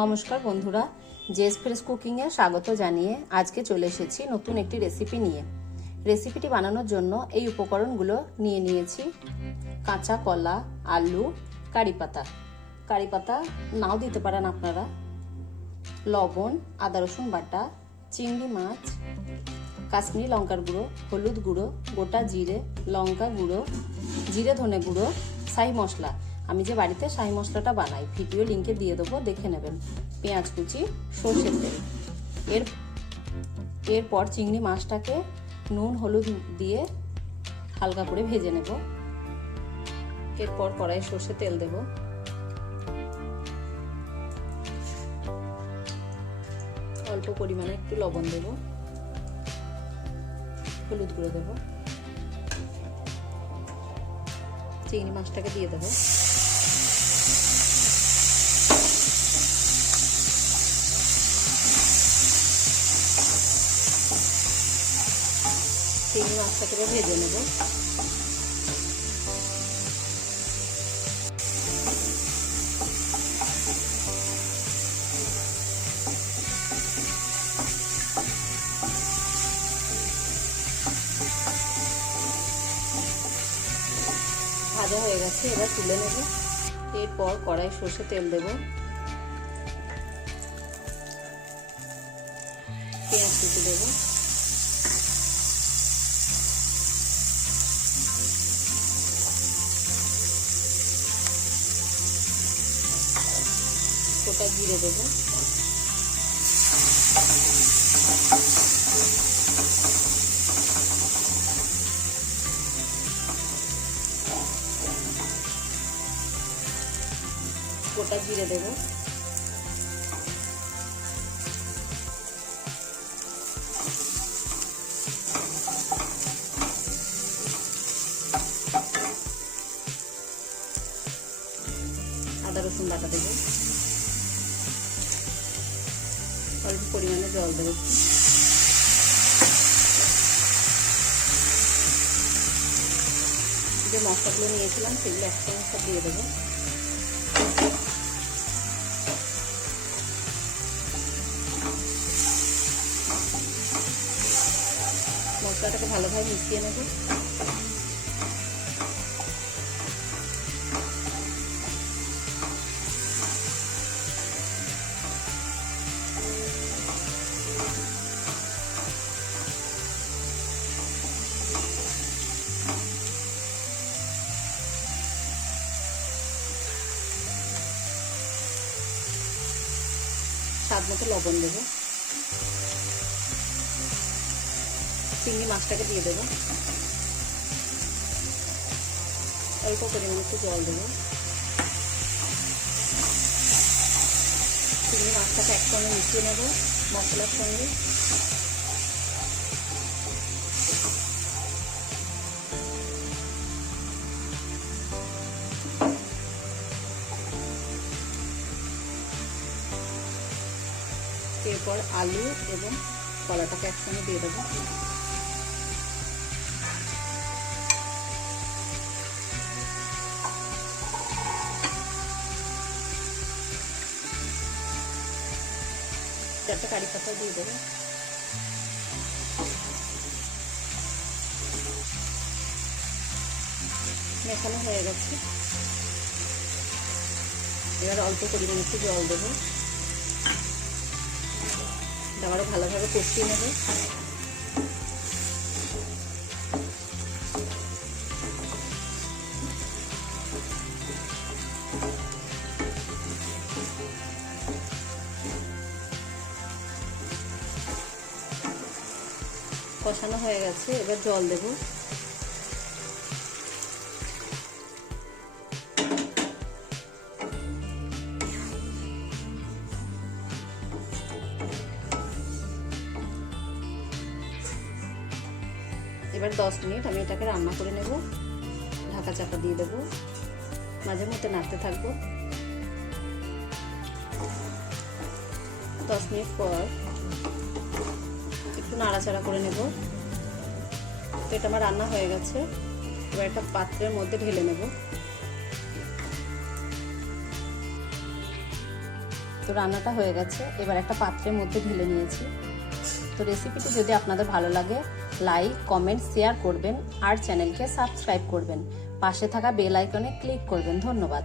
নমস্কার বন্ধুরা JS fresh কুকিংয়ে স্বাগত জানিয়ে আজকে চলে এসেছি নতুন একটি রেসিপি নিয়ে। রেসিপিটি বানানোর জন্য এই উপকরণগুলো নিয়ে নিয়েছি। কাঁচা কলা, আলু, কারি পাতা। কারি পাতা নাও দিতে পারেন আপনারা। লবণ, আদা, রসুন বাটা, চিংড়ি মাছ, কাশ্মীরি লঙ্কার গুঁড়ো, হলুদ গুঁড়ো, গোটা জিরে, লঙ্কা গুঁড়ো, জিরে ধনে গুঁড়ো সাই মশলা। আমি যে বাড়িতে শাহি মশলাটা বানাই, ভিডিও লিঙ্কে দিয়ে দেবো, দেখে নেবেন। পেঁয়াজ কুচি, সর্ষের তেল। এর এরপর চিংড়ি মাছটাকে নুন, হলুদ দিয়ে হালকা করে ভেজে নেব। এরপর কড়াইয়ে সর্ষে তেল দেব। অল্প পরিমাণে একটু লবণ দেব। হলুদ গুঁড়ো দেব। চিংড়ি মাছটাকে দিয়ে দেবো। চিংড়ি মাছটাকে ভেজে নেব। ভাজা হয়ে গেছে, এবার তুলে নেব। এরপর কড়াই সর্ষে তেল দেব। পেঁয়াজ কুচি দেবো। গোটা জিরে দেবো। গোটা জিরে দেবো। আদা রসুন বাটা দেবো। অল্প পরিমাণে জল দেবো। যে মশলাগুলো নিয়েছিলাম সেগুলো একসঙ্গে সব দিয়ে দেবো। মশলাটাকে ভালোভাবে মিশিয়ে নেব। স্বাদ মতো লবণ দেবো। চিংড়ি মাছটাকে দিয়ে দেবো। অল্প পরিমাণ একটু জল দেবো। চিংড়ি মাছটাকে এক একসঙ্গে মিশিয়ে নেব মশলার সঙ্গে। এরপর আলু এবং কলাটাকে একসঙ্গে দিয়ে দেবো। চারটে কারি পাতা দিয়ে দেবো। মেশানো হয়ে গেছে। এবার অল্প পরিমাণে একটু জল দেবো। আবারও ভালোভাবে কষিয়ে নেবে। কষানো হয়ে গেছে এবার জল দেব। এবার দশ মিনিট আমি এটাকে রান্না করে নেব। ঢাকা চাপা দিয়ে দেবো। মাঝে মধ্যে নাড়তে থাকব। দশ মিনিট পর একটু নাড়াচাড়া করে নেব। তো এটা আমার রান্না হয়ে গেছে। এবার একটা পাত্রের মধ্যে ঢেলে নেব। তো রান্নাটা হয়ে গেছে। এবার একটা পাত্রের মধ্যে ঢেলে নিয়েছি। তো রেসিপিটি যদি আপনাদের ভালো লাগে লাইক কমেন্ট শেয়ার করবেন আর চ্যানেলকে সাবস্ক্রাইব করবেন। পাশে থাকা বেল আইকনে ক্লিক করবেন। ধন্যবাদ।